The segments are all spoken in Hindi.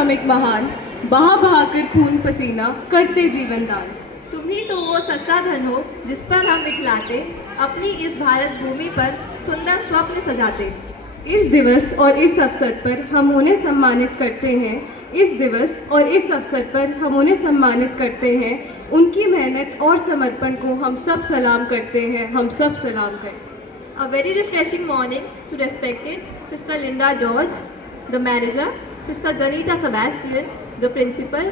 श्रमिक महान, बहा बहा कर खून पसीना करते जीवन दान। तुम ही तो वो सच्चा धन हो जिस पर हम इठलाते, अपनी इस भारत भूमि पर सुंदर स्वप्न सजाते। इस दिवस और इस अवसर पर हम उन्हें सम्मानित करते हैं। इस दिवस और इस अवसर पर हम उन्हें सम्मानित करते हैं। उनकी मेहनत और समर्पण को हम सब सलाम करते हैं, हम सब सलाम करते हैं। A very refreshing morning to respected Sister Linda George, the manager, Sister Janita Sebastian, the principal,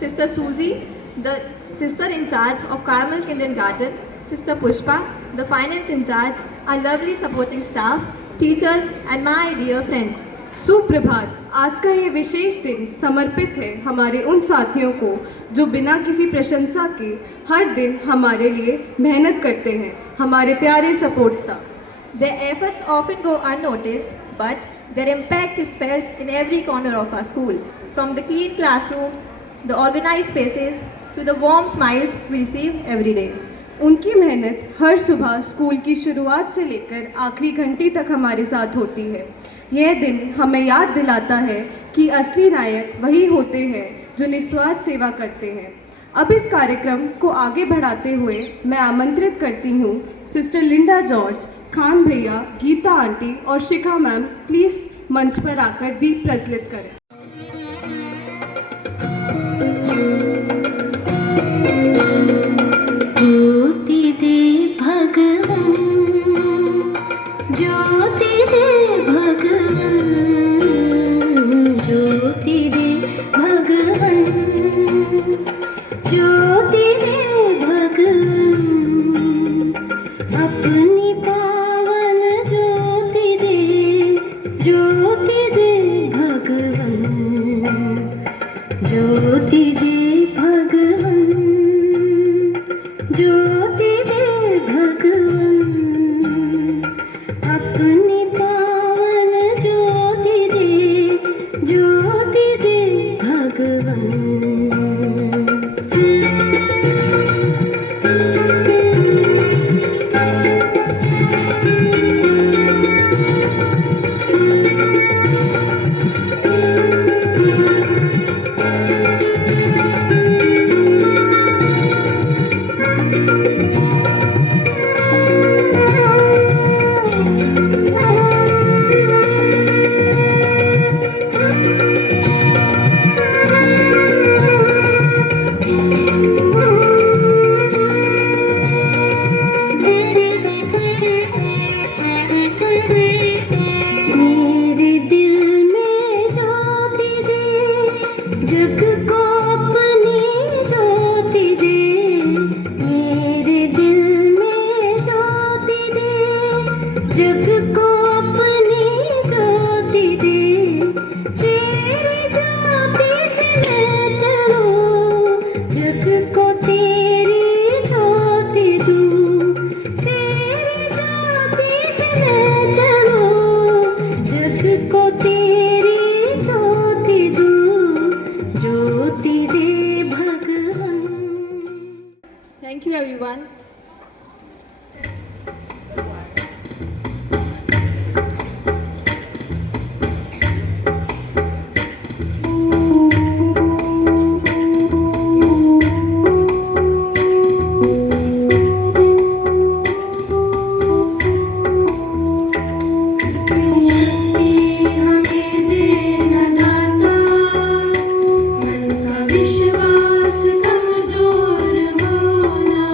Sister Susie, the sister in charge of Carmel Kindergarten, Sister Pushpa, the finance in charge, our lovely supporting staff, teachers and my dear friends. सुप्रभात। आज का ये विशेष दिन समर्पित है हमारे उन साथियों को जो बिना किसी प्रशंसा के हर दिन हमारे लिए मेहनत करते हैं, हमारे प्यारे support staff. Their efforts often go unnoticed, but their impact is felt in every corner of our school, from the clean classrooms, the organized spaces, to the warm smiles we receive every day. उनकी मेहनत हर सुबह स्कूल की शुरुआत से लेकर आखिरी घंटी तक हमारे साथ होती है। यह दिन हमें याद दिलाता है कि असली नायक वही होते हैं जो निस्वार्थ सेवा करते हैं। अब इस कार्यक्रम को आगे बढ़ाते हुए मैं आमंत्रित करती हूँ सिस्टर लिंडा जॉर्ज, खान भैया, गीता आंटी और शिखा मैम प्लीज़ मंच पर आकर दीप प्रज्वलित करें। ज्योति दे भगवान, ज्योति दे भगवान, ज्योति दे भगवान, ज्योति दे भगवान, अपनी पावन ज्योति दे, ज्योति दे भगवान, ज्योति दे भगवान, ज्योति दे भगवान, अपनी पावन ज्योति दे, ज्योति दे भगवान। Thank you everyone. विश्वास कमजोर होना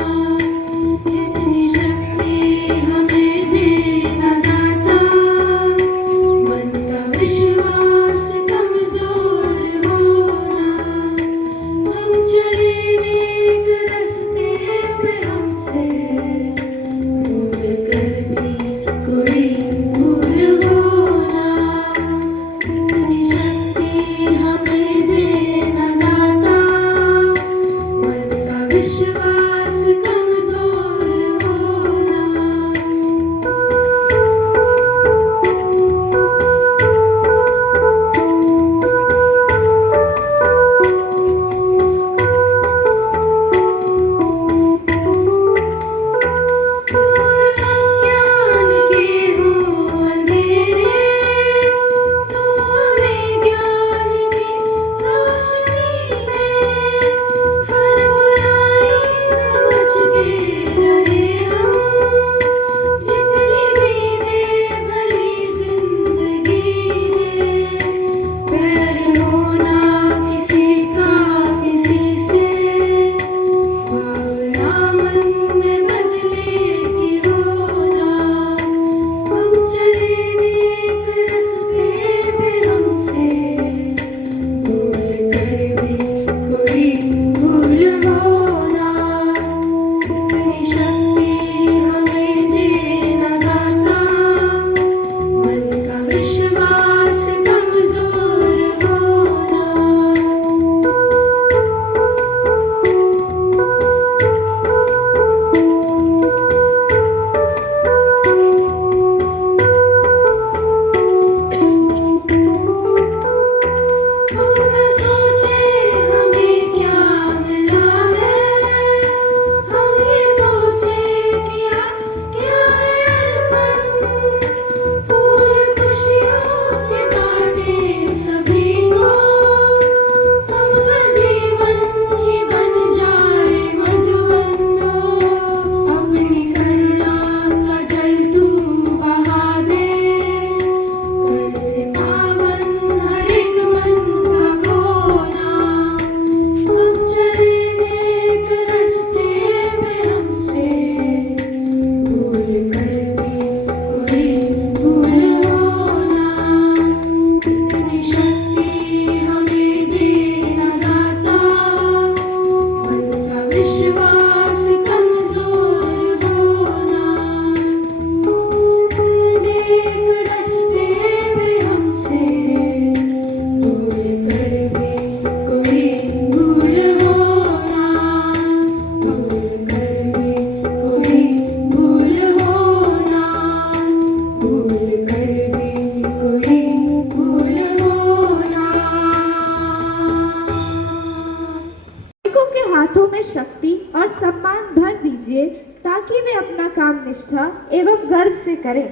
श्रमिकों में शक्ति और सम्मान भर दीजिए ताकि वे अपना काम निष्ठा एवं गर्व से करें।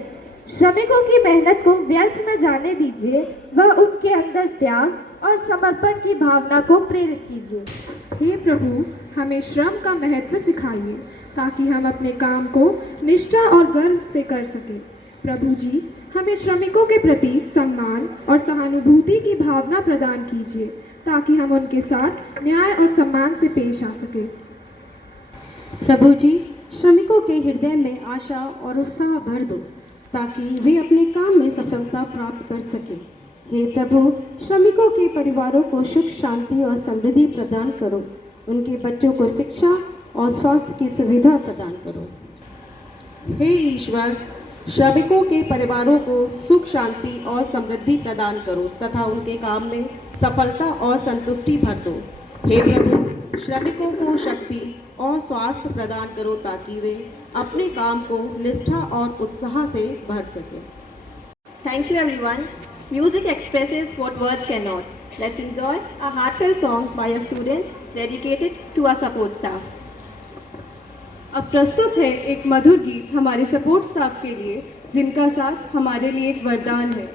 श्रमिकों की मेहनत को व्यर्थ न जाने दीजिए, वह उनके अंदर त्याग और समर्पण की भावना को प्रेरित कीजिए। हे प्रभु, हमें श्रम का महत्व सिखाइए ताकि हम अपने काम को निष्ठा और गर्व से कर सकें। प्रभु जी, हमें श्रमिकों के प्रति सम्मान और सहानुभूति की भावना प्रदान कीजिए ताकि हम उनके साथ न्याय और सम्मान से पेश आ सकें। प्रभु जी, श्रमिकों के हृदय में आशा और उत्साह भर दो ताकि वे अपने काम में सफलता प्राप्त कर सकें। हे प्रभु, श्रमिकों के परिवारों को सुख शांति और समृद्धि प्रदान करो। उनके बच्चों को शिक्षा और स्वास्थ्य की सुविधा प्रदान करो। हे ईश्वर, श्रमिकों के परिवारों को सुख शांति और समृद्धि प्रदान करो तथा उनके काम में सफलता और संतुष्टि भर दो। हे प्रभु, श्रमिकों को शक्ति और स्वास्थ्य प्रदान करो ताकि वे अपने काम को निष्ठा और उत्साह से भर सकें। Thank you everyone. Music expresses what words cannot. Let's enjoy a heartfelt song by our students dedicated to our support staff. अब प्रस्तुत है एक मधुर गीत हमारे सपोर्ट स्टाफ के लिए, जिनका साथ हमारे लिए एक वरदान है।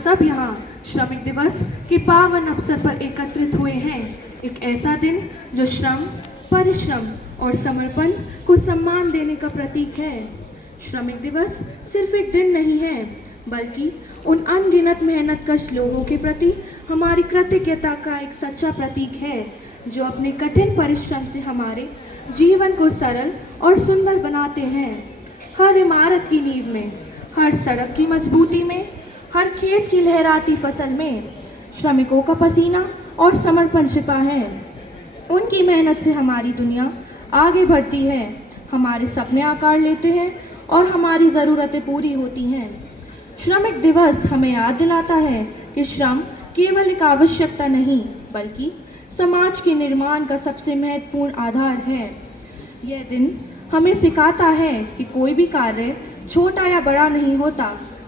सब यहाँ श्रमिक दिवस के पावन अवसर पर एकत्रित हुए हैं। एक ऐसा दिन जो श्रम, परिश्रम और समर्पण को सम्मान देने का प्रतीक है। श्रमिक दिवस सिर्फ एक दिन नहीं है, बल्कि उन अनगिनत मेहनतकश लोगों के प्रति हमारी कृतज्ञता का एक सच्चा प्रतीक है, जो अपने कठिन परिश्रम से हमारे जीवन को सरल और सुंदर बनाते हैं। हर इमारत की नींव में, हर सड़क की मजबूती में, हर खेत की लहराती फसल में श्रमिकों का पसीना और समर्पण छिपा है। उनकी मेहनत से हमारी दुनिया आगे बढ़ती है, हमारे सपने आकार लेते हैं और हमारी ज़रूरतें पूरी होती हैं। श्रमिक दिवस हमें याद दिलाता है कि श्रम केवल एक आवश्यकता नहीं बल्कि समाज के निर्माण का सबसे महत्वपूर्ण आधार है। यह दिन हमें सिखाता है कि कोई भी कार्य छोटा या बड़ा नहीं होता,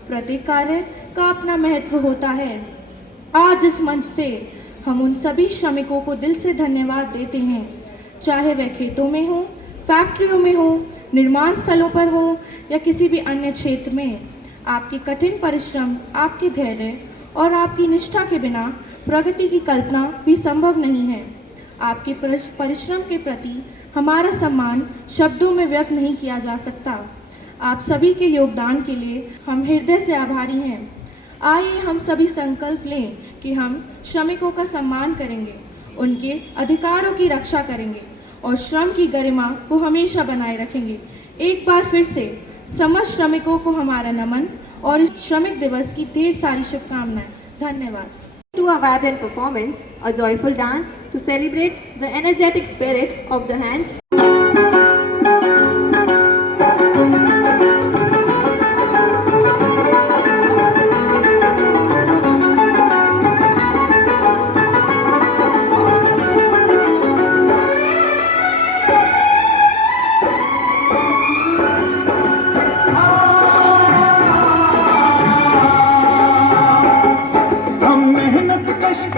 प्रत्येक कार्य का अपना महत्व होता है। आज इस मंच से हम उन सभी श्रमिकों को दिल से धन्यवाद देते हैं, चाहे वह खेतों में हो, फैक्ट्रियों में हो, निर्माण स्थलों पर हो या किसी भी अन्य क्षेत्र में। आपके कठिन परिश्रम, आपके धैर्य और आपकी निष्ठा के बिना प्रगति की कल्पना भी संभव नहीं है। आपके परिश्रम के प्रति हमारा सम्मान शब्दों में व्यक्त नहीं किया जा सकता। आप सभी के योगदान के लिए हम हृदय से आभारी हैं। आइए हम सभी संकल्प लें कि हम श्रमिकों का सम्मान करेंगे, उनके अधिकारों की रक्षा करेंगे और श्रम की गरिमा को हमेशा बनाए रखेंगे। एक बार फिर से समस्त श्रमिकों को हमारा नमन और इस श्रमिक दिवस की ढेर सारी शुभकामनाएं। धन्यवाद। To a vibrant performance, a joyful dance to celebrate the energetic spirit of the hands.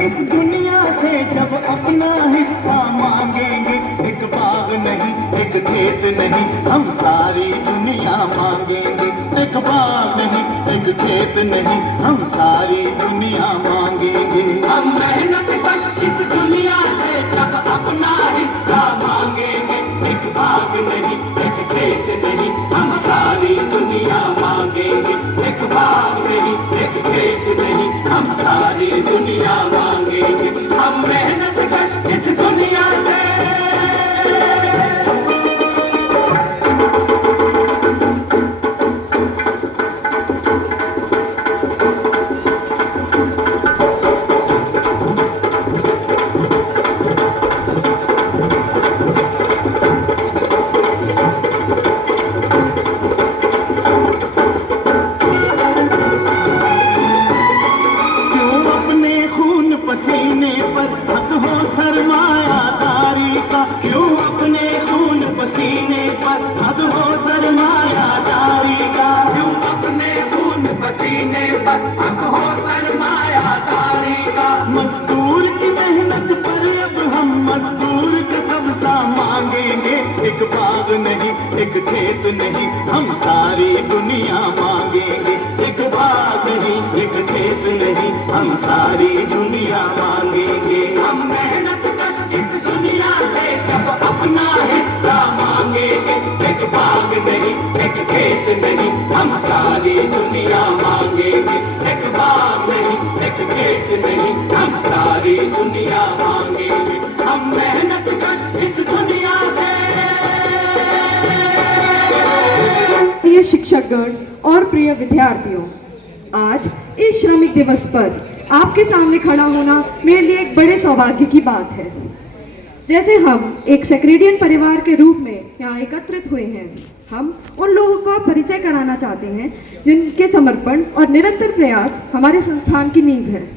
इस दुनिया से जब अपना हिस्सा मांगेंगे, एक बाग नहीं, एक खेत नहीं, हम सारी दुनिया मांगेंगे। एक बाग नहीं, एक खेत नहीं, हम सारी दुनिया मांगेंगे। हम मेहनत कश इस दुनिया से जब अपना हिस्सा मांगेंगे, एक बाग नहीं, एक खेत नहीं, हम सारी दुनिया मांगेंगे। एक बाग नहीं, एक खेत नहीं, हम सारी दुनिया मांगेंगे। हम मेहनत कश इस दुनिया से पसीने पर हक हो सरमायादारी का, क्यों अपने खून पसीने पर हक हो सरमायादारी का, क्यों अपने खून पसीने पर हक हो सरमायादारी का। मजदूर की मेहनत पर अब हम मजदूर का कब्जा मांगेंगे। एक बाग नहीं, एक खेत नहीं, हम सारी दुनिया मांगेंगे। एक बाग नहीं, एक खेत नहीं, हम सारी दुनिया मांगेंगे। हम मेहनत कश इस दुनिया से जब अपना हिस्सा मांगेंगे। एक बाग नहीं, एक खेत नहीं, हम सारी दुनिया मांगेंगे। एक बाग नहीं, एक खेत नहीं, हम सारी दुनिया मांगेंगे। हम मेहनत कश इस दुनिया से। प्रिय शिक्षकगण और प्रिय विद्यार्थियों, आज इस श्रमिक दिवस पर आपके सामने खड़ा होना मेरे लिए एक बड़े सौभाग्य की बात है। जैसे हम एक सेक्रेडियन परिवार के रूप में यहाँ एकत्रित हुए हैं, हम उन लोगों का परिचय कराना चाहते हैं जिनके समर्पण और निरंतर प्रयास हमारे संस्थान की नींव है।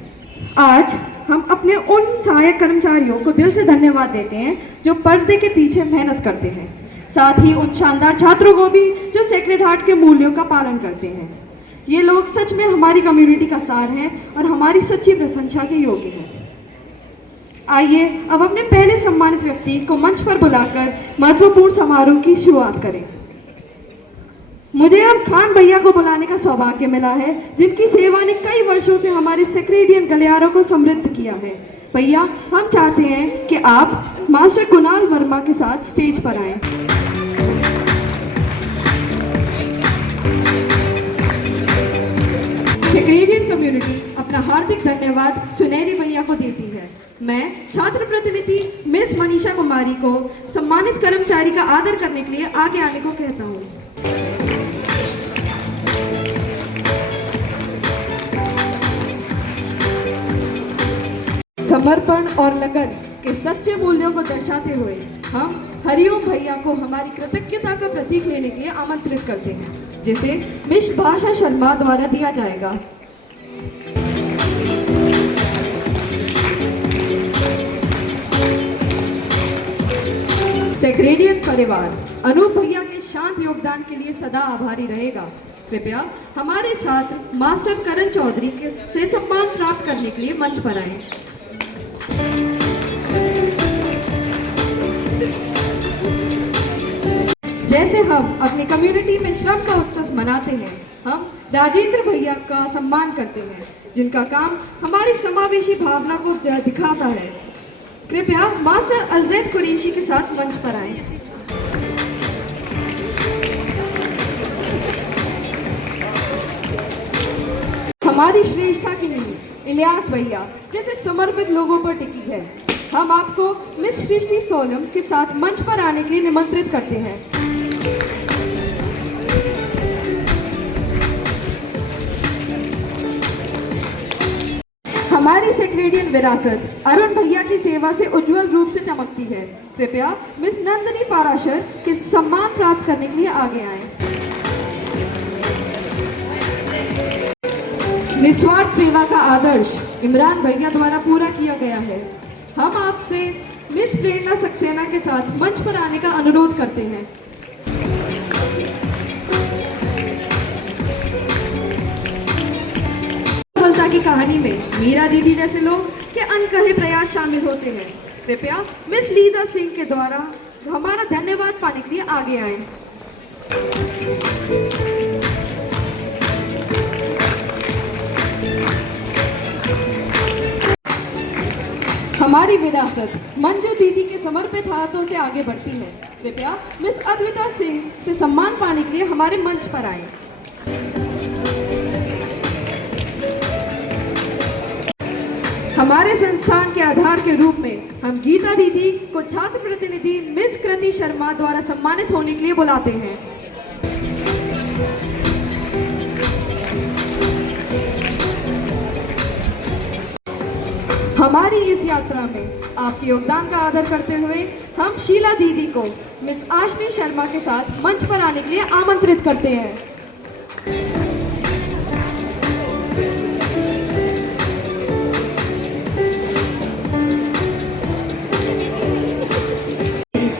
आज हम अपने उन सहायक कर्मचारियों को दिल से धन्यवाद देते हैं जो पर्दे के पीछे मेहनत करते हैं, साथ ही उन शानदार छात्रों को भी जो सेक्रेड हार्ट के मूल्यों का पालन करते हैं। ये लोग सच में हमारी कम्युनिटी का सार हैं और हमारी सच्ची प्रशंसा के योग्य हैं। आइए अब अपने पहले सम्मानित व्यक्ति को मंच पर बुलाकर महत्वपूर्ण समारोह की शुरुआत करें। मुझे अब खान भैया को बुलाने का सौभाग्य मिला है, जिनकी सेवा ने कई वर्षों से हमारे सेक्रेडियन गलियारों को समृद्ध किया है। भैया, हम चाहते हैं कि आप मास्टर कुणाल वर्मा के साथ स्टेज पर आएं। सेक्रेडियन कम्युनिटी अपना हार्दिक धन्यवाद सुनहरी भैया को देती है। मैं छात्र प्रतिनिधि मिस मनीषा कुमारी को सम्मानित कर्मचारी का आदर करने के लिए आगे आने को कहता हूँ। समर्पण और लगन के सच्चे मूल्यों को दर्शाते हुए हम हरिओम भैया को हमारी कृतज्ञता का प्रतीक लेने के लिए आमंत्रित करते हैं, जिसे मिस भाषा शर्मा द्वारा दिया जाएगा। सेक्रेडियन परिवार अनूप भैया के शांत योगदान के लिए सदा आभारी रहेगा। कृपया हमारे छात्र मास्टर करण चौधरी के से सम्मान प्राप्त करने के लिए मंच पर आएं। जैसे हम अपनी कम्युनिटी में श्रम का उत्सव मनाते हैं, हम राजेंद्र भैया का सम्मान करते हैं, जिनका काम हमारी समावेशी भावना को दिखाता है। कृपया मास्टर अलजैद कुरैशी के साथ मंच पर आएं। हमारी श्रेष्ठता की नींव इलियास भैया जैसे समर्पित लोगों पर टिकी है। हम आपको मिस सृष्टि सोलम के साथ मंच पर आने के लिए निमंत्रित करते हैं। हमारी सेक्रेडियन विरासत अरुण भैया की सेवा से उज्जवल रूप से चमकती है। कृपया मिस नंदनी पाराशर के सम्मान प्राप्त करने के लिए आगे आएं। निस्वार्थ सेवा का आदर्श इमरान भैया द्वारा पूरा किया गया है। हम आपसे मिस प्रेरणा सक्सेना के साथ मंच पर आने का अनुरोध करते हैं। सफलता की कहानी में मीरा दीदी जैसे लोग के अनकहे प्रयास शामिल होते हैं। कृपया मिस लीजा सिंह के द्वारा हमारा धन्यवाद पाने के लिए आगे आएं। हमारी विरासत मंजू दीदी के समर्पित हाथों से आगे बढ़ती है। कृपया मिस अद्विता सिंह से सम्मान पाने के लिए हमारे मंच पर आएं। हमारे संस्थान के आधार के रूप में हम गीता दीदी को छात्र प्रतिनिधि मिस कृति शर्मा द्वारा सम्मानित होने के लिए बुलाते हैं। हमारी इस यात्रा में आपके योगदान का आदर करते हुए हम शीला दीदी को मिस आशनी शर्मा के साथ मंच पर आने के लिए आमंत्रित करते हैं।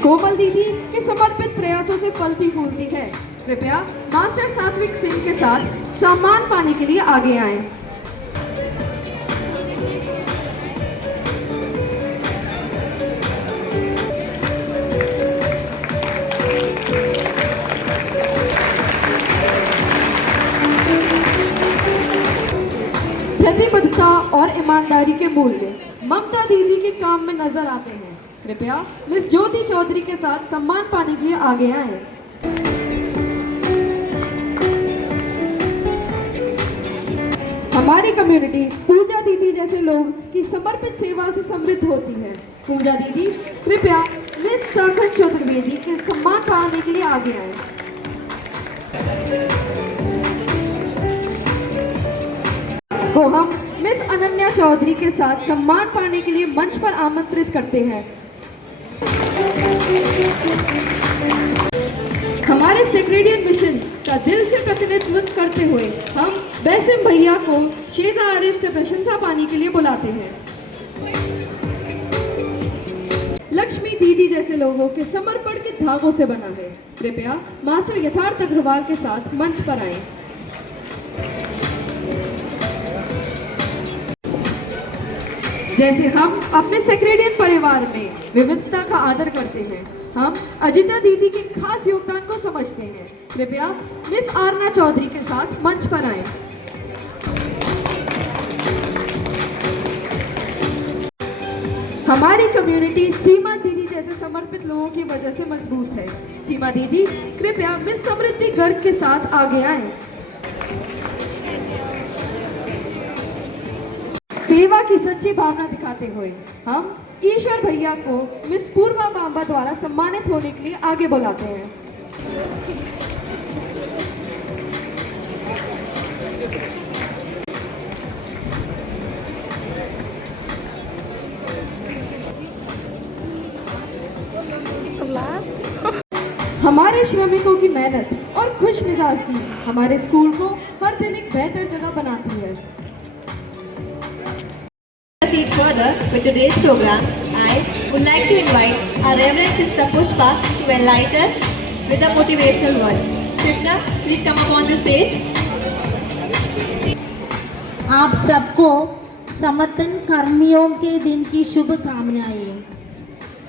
कोमल दीदी के समर्पित प्रयासों से फलती फूलती है। कृपया मास्टर सात्विक सिंह के साथ सम्मान पाने के लिए आगे आएं। प्रतिबद्धता और ईमानदारी के मूल्य ममता दीदी के काम में नजर आते हैं। कृपया मिस ज्योति चौधरी के साथ सम्मान पाने के लिए आगे आएं। हमारी कम्युनिटी पूजा दीदी जैसे लोग की समर्पित सेवा से समृद्ध होती है। पूजा दीदी कृपया मिस साखन चतुर्वेदी के सम्मान पाने के लिए आगे आएं। को हम मिस अनन्या चौधरी के साथ सम्मान पाने के लिए मंच पर आमंत्रित करते हैं। हमारे सेक्रेडियन मिशन का दिल से प्रतिनिधित्व करते हुए हम बैसिम भैया को शेजा आरिफ से प्रशंसा पाने के लिए बुलाते हैं। लक्ष्मी दीदी जैसे लोगों के समर्पण के धागों से बना है। कृपया मास्टर यथार्थ अग्रवाल के साथ मंच पर आएं। जैसे हम अपने सेक्रेडियन परिवार में विविधता का आदर करते हैं, हम अजिता दीदी के खास योगदान को समझते हैं। कृपया मिस आरना चौधरी के साथ मंच पर आएं। हमारी कम्युनिटी सीमा दीदी जैसे समर्पित लोगों की वजह से मजबूत है। सीमा दीदी कृपया मिस समृद्धि गर्ग के साथ आगे आएं। सेवा की सच्ची भावना दिखाते हुए हम ईश्वर भैया को मिस पूर्वा बांबा द्वारा सम्मानित होने के लिए आगे बुलाते हैं। Olá. हमारे श्रमिकों की मेहनत और खुश मिजाजगी हमारे स्कूल को हर दिन एक बेहतर जगह बनाती है। Proceed further with today's program, I would like to invite our Reverend Sister Pushpa to enlighten us with the motivational words. Sister, please come up on the stage. आप सबको समर्थन कर्मियों के दिन की शुभकामनाएं।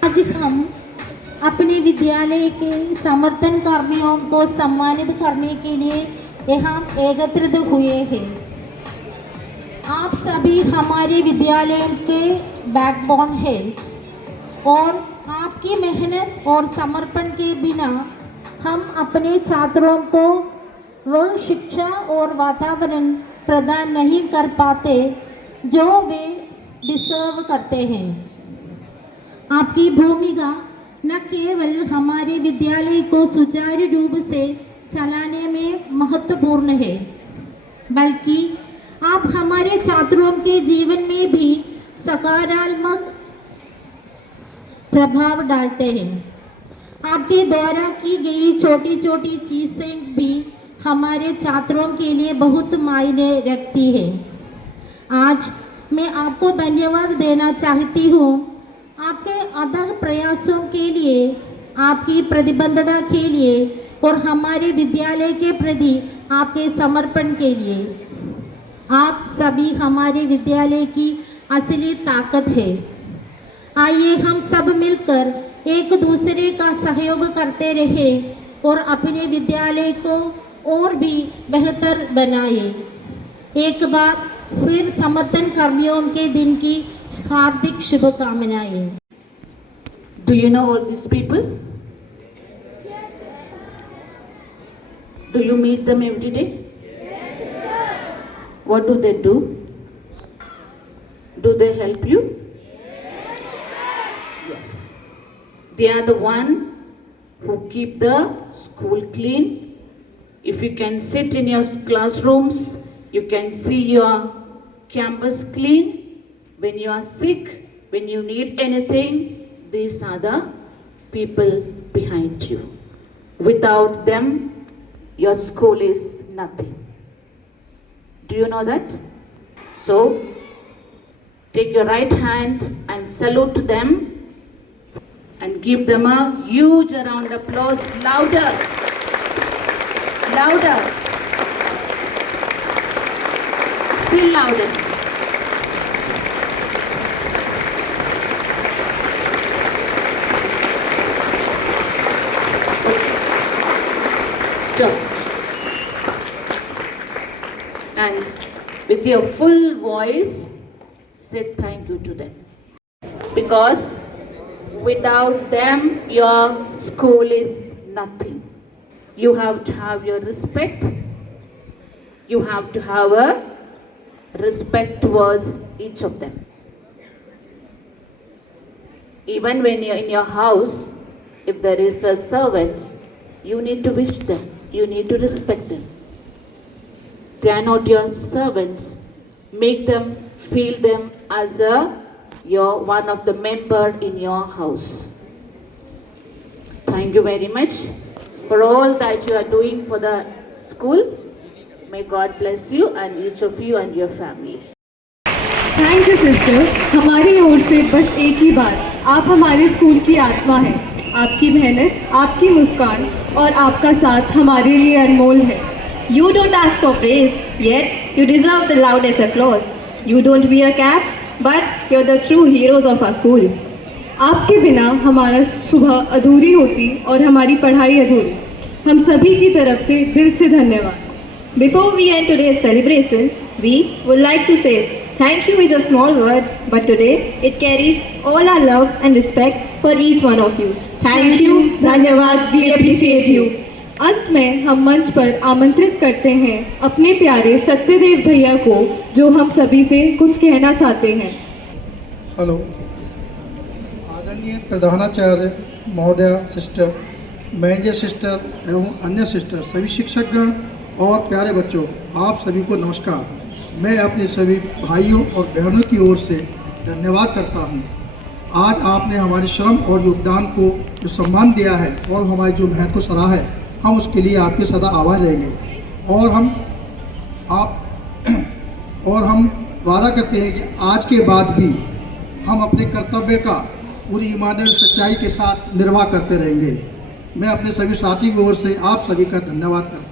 आज हम अपने विद्यालय के समर्थन कर्मियों को सम्मानित करने के लिए यहाँ एकत्रित हुए हैं। आप सभी हमारे विद्यालय के बैकबोन है और आपकी मेहनत और समर्पण के बिना हम अपने छात्रों को वह शिक्षा और वातावरण प्रदान नहीं कर पाते जो वे डिसर्व करते हैं। आपकी भूमिका न केवल हमारे विद्यालय को सुचारू रूप से चलाने में महत्वपूर्ण है, बल्कि आप हमारे छात्रों के जीवन में भी सकारात्मक प्रभाव डालते हैं। आपके द्वारा की गई छोटी छोटी चीज़ें भी हमारे छात्रों के लिए बहुत मायने रखती है। आज मैं आपको धन्यवाद देना चाहती हूँ आपके अथक प्रयासों के लिए, आपकी प्रतिबद्धता के लिए और हमारे विद्यालय के प्रति आपके समर्पण के लिए। आप सभी हमारे विद्यालय की असली ताकत है। आइए हम सब मिलकर एक दूसरे का सहयोग करते रहें और अपने विद्यालय को और भी बेहतर बनाए। एक बार फिर समर्थन कर्मियों के दिन की हार्दिक शुभकामनाएं। Do you know all these people? Do you meet them every day? What do they do? Do they help you? Yes. They are the one who keep the school clean. If you can sit in your classrooms, you can see your campus clean. When you are sick, when you need anything, these are the people behind you. Without them, your school is nothing. Do you know that? So, take your right hand and salute them and give them a huge round of applause. Louder. Louder. Still louder. Okay. Stop. And with your full voice, say thank you to them. Because without them, your school is nothing. You have to have your respect. You have to have a respect towards each of them. Even when you're in your house, if there is a servant, you need to wish them. You need to respect them. They are not your servants. Make them feel them as your one of the member in your house. Thank you very much for all that you are doing for the school. May God bless you and each of you and your family. Thank you sister. हमारी ओर से बस एक ही बात, आप हमारे स्कूल की आत्मा हैं। आपकी मेहनत, आपकी मुस्कान और आपका साथ हमारे लिए अनमोल है। You don't ask for praise, yet you deserve the loudest applause. You don't wear caps, but you're the true heroes of our school. आपके बिना हमारा सुबह अधूरी होती और हमारी पढ़ाई अधूरी। हम सभी की तरफ से दिल से धन्यवाद। Before we end today's celebration, we would like to say thank you is a small word, but today it carries all our love and respect for each one of you. Thank you, धन्यवाद, we appreciate you. अंत में हम मंच पर आमंत्रित करते हैं अपने प्यारे सत्यदेव भैया को, जो हम सभी से कुछ कहना चाहते हैं। हेलो, आदरणीय प्रधानाचार्य महोदया, सिस्टर, मैनेजर सिस्टर एवं अन्य सिस्टर, सभी शिक्षकगण और प्यारे बच्चों, आप सभी को नमस्कार। मैं अपने सभी भाइयों और बहनों की ओर से धन्यवाद करता हूं। आज आपने हमारे श्रम और योगदान को जो सम्मान दिया है और हमारी जो मेहनत को सराहा है, हम उसके लिए आपके सदा आभार रहेंगे। और हम वादा करते हैं कि आज के बाद भी हम अपने कर्तव्य का पूरी ईमानदारी और सच्चाई के साथ निर्वाह करते रहेंगे। मैं अपने सभी साथी की ओर से आप सभी का धन्यवाद करता हूँ।